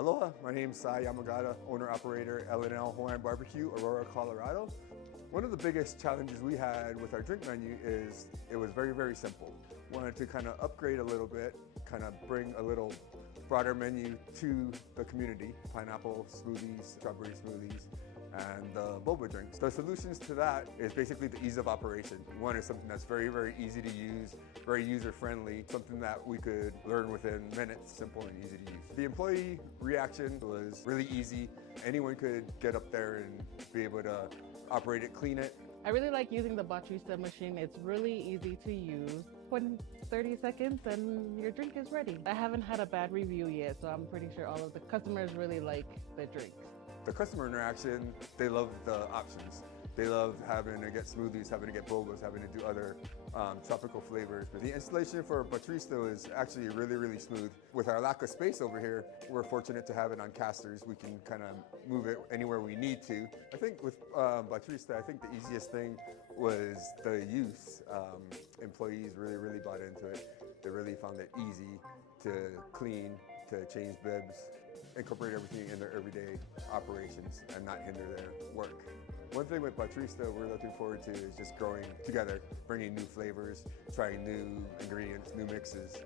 Aloha, my name's Yamagata, owner-operator L&L Hawaiian BBQ, Aurora, Colorado. One of the biggest challenges we had with our drink menu is it was very, very simple. Wanted to kind of upgrade a little bit, kind of bring a little broader menu to the community. Pineapple smoothies, strawberry smoothies, and the boba drinks. The solutions to that is basically the ease of operation. One is something that's very, very easy to use, very user-friendly, something that we could learn within minutes, simple and easy to use. The employee reaction was really easy. Anyone could get up there and be able to operate it, clean it. I really like using the Botrista machine. It's really easy to use. 30 seconds and your drink is ready. I haven't had a bad review yet, so I'm pretty sure all of the customers really like the drinks. The customer interaction, they love the options. They love having to get smoothies, having to get bobas, having to do other tropical flavors. But the installation for Botrista is actually really, really smooth. With our lack of space over here, we're fortunate to have it on casters. We can kind of move it anywhere we need to. I think with Botrista, I think the easiest thing was the use. Employees really, really bought into it. They really found it easy to clean, to change bibs, incorporate everything in their everyday operations and not hinder their work. One thing with Botrista we're looking forward to is just growing together, bringing new flavors, trying new ingredients, new mixes.